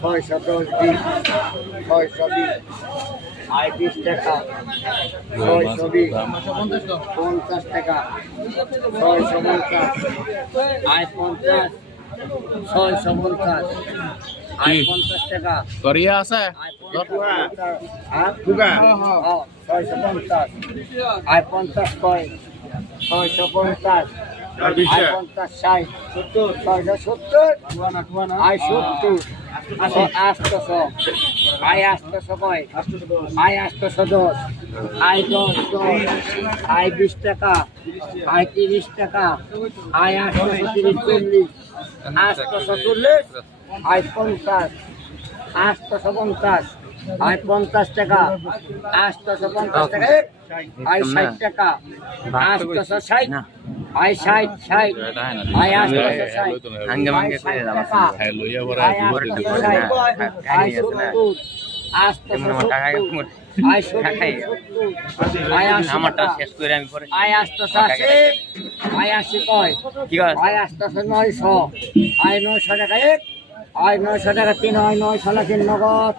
ছয়শো দশ বিশ ছয়শো বিশ আয় বিশ টাকা ছয়শো বিশ পঞ্চাশ টাকা ছয়শো পঞ্চাশ আয় পঞ্চাশ। ছয়শো পঞ্চাশ আয় পঞ্চাশ টাকা। করিয়া আছে? আয় পঞ্চাশ হ্যাঁ হ্যাঁ, ছয়শো পঞ্চাশ ছয়শো পঞ্চাশ পঞ্চাশ ষাট ছয়শো সত্তর আয় সত্তর। আটশোশো আয় আটশোশো কয়? আয় আটশোশো দশ। আয় দশ দশ। আয় বিশ টাকা। আয় তিরিশ টাকা। আয় আটশোশো তিরিশ চল্লিশ। আটশোশো চল্লিশ। আয় পঞ্চাশ। আটশোশো পঞ্চাশ। আয় পঞ্চাশ টাকা। আটশোশো পঞ্চাশ টাকা। আয় ষাট টাকা। আটশোশো ষাট। আয় ষাট ষাট আয় হাঙ্গে মাঙ্গে আয় করে দাম। খাই লইয়া পরে আয় সত্তর। সত্তর। আয় সত্তর। আয় আশি আমারটা। শেষ করে আমি পরে আয় আটশোশো আশি আয় আশি কয়। কি কয় আয় আটশোশো নয়শো আয় নয়শো টাকা এক। আয় নয়শো টাকা তিন। আয় নয়শো তিন। নগদ।